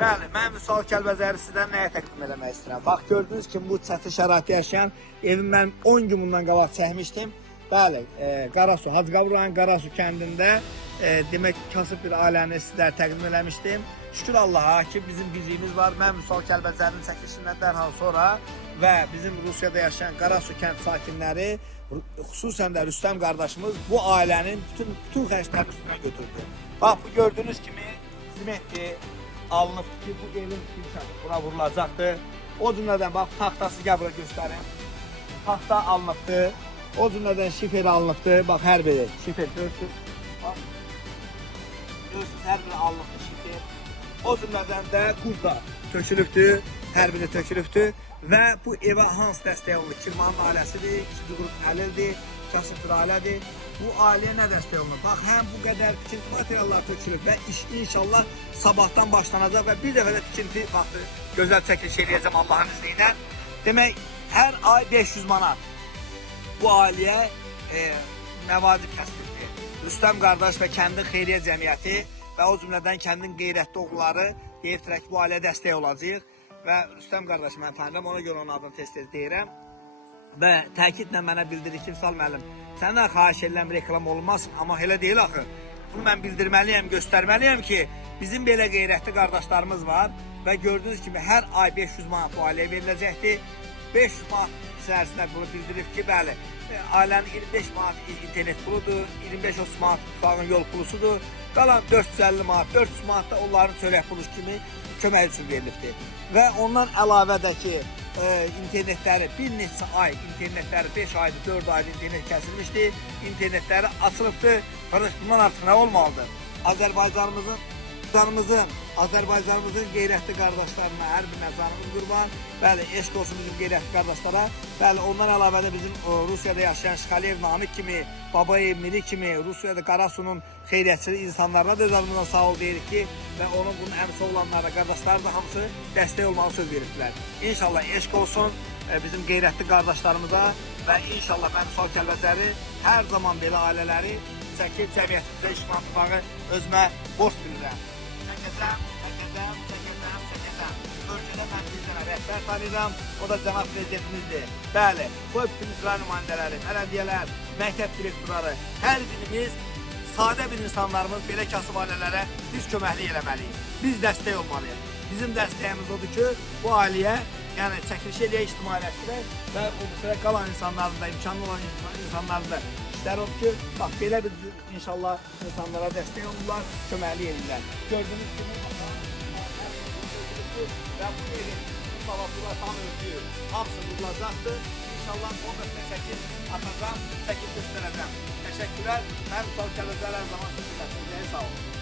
Bəli, mən Vüsal Kəlbəcəri sizdən nəyə təqdim eləmək istəyirəm? Bax, gördüyünüz kimi bu çətin şəraitdə yaşayan evim mən 10 gün bundan qabaq çəkmişdim. Bəli, Qarasu, Hacıqabur rayon Qarasu kəndində demək kasıb bir ailəni sizlərə təqdim eləmişdim. Şükür Allaha ki, bizim birliyimiz var. Mən Vüsal Kəlbəcərinin çəkilişindən dərhal sonra və bizim Rusiyada yaşayan Qarasu kənd sakinləri, xüsusən də Rüstəm qardaşımız bu ailənin bütün xərclərini üstünə götürdü. Bax, bu gördüyünüz kimi simentdir, alınıbdır ki, bu evin buna vurulacaqdır. O cümlədən, bax, taxtası gəl bura göstərin. Taxta alınıbdır. O cümlədən şifer alınıbdır. Bax, hər biri şifer görsün. Bax, görsünüz, hər biri alınıbdır şifer. O cümlədən də qurda tökülübdür, hər biri tökülübdür. Və bu evə hansı dəstək olunur? Kirmanın ailəsidir, ikinci qrup əlildir, kasıb bir ailədir. Bu ailəyə nə dəstək olunur? Bax, həm bu qədər tikinti materiallar tökülüb və iş inşallah sabahdan başlanacaq və bir dəfə də tikinti vaxtı gözəl çəkiliş edəcəm Allahın izni ilə. Demək, hər ay 500 manat bu ailəyə məvacib kəsbdir. Rüstəm qardaş və kəndin xeyriyyə cəmiyyəti və o cümlədən kəndin qeyrətli oğulları deyirlər ki, bu ailəyə dəstək olacaq. Və Rüstəm qardaş mən tanıyıram, ona görə onun adını tez-tez deyirəm. Və təkidlə mənə bildirir ki, Vüsal müəllim, səndən xahiş edirəm reklam olmasın, amma elə deyil axı. Bunu mən bildirməliyəm, göstərməliyəm ki, bizim belə qeyrətli qardaşlarımız var və gördüyünüz kimi hər ay 500 manat bu ailəyə veriləcəkdir. 500 manat içərisində bunu bildirib ki, bəli, ailənin 25 manat internet puludur, 25-30 manat ufağın yol pulusudur, qalan 450 manat, 400 manat da onların çörək pulu kimi kömək üçün verilibdir. Və ondan əlavə də ki, internetləri bir neçə ay, internetləri 5 aydır, 4 aydır internet kəsilmişdir, internetləri açılıbdır. Bundan artıq nə olmalıdır? Azərbaycanımızın qeyrətli qardaşlarına hər birinə canımız qurban. Bəli, eşq olsun bizim qeyrətli qardaşlara. Bəli, ondan əlavə də bizim Rusiyada yaşayan Şkalev Namik kimi, Babayev Miri kimi, Rusiyada Qarasu'nun xeyriyyətçili insanlarına da öz adımızdan sağ ol deyirik ki, və onun bunun əmsi olanlara, qardaşları da hamısı dəstək olmağı söz veribdilər. İnşallah eşq olsun bizim qeyrətli qardaşlarımıza və inşallah mən Vüsal Kəlbəcəri hər zaman belə ailələri çəkib cəmiyyətimizə ictimai özümə borc bilirəm. Çəkəcəm. Ölkədə mən bir dənə rəhbər tanıyıram, o da cənab prezidentimizdir. Bəli, bu bütün icra nümayəndələri, bələdiyyələr, məktəb direktorları, hər birimiz, sadə bir insanlarımız belə kasıb ailələrə biz köməklik eləməliyik. Biz dəstək olmalıyıq. Bizim dəstəyimiz odur ki, bu ailəyə yəni çəkiliş eləyək, ictimailəşdirək və o sırada qalan insanların da, imkanlı olan insanların da işləri odur ki, bax, belə bir inşallah insanlara dəstək olurlar, köməklik edirlər. Gördüyünüz kimi, və bu evin, bu salatular tam örtüyü, hamısı vurulacaqdır. İnşallah onu da sizə çəkil atacaq, çəkil göstərəcəm. Təşəkkürlər. Mən Vüsal Kəlbəcəri hər zaman sizinlə. Sağ olun.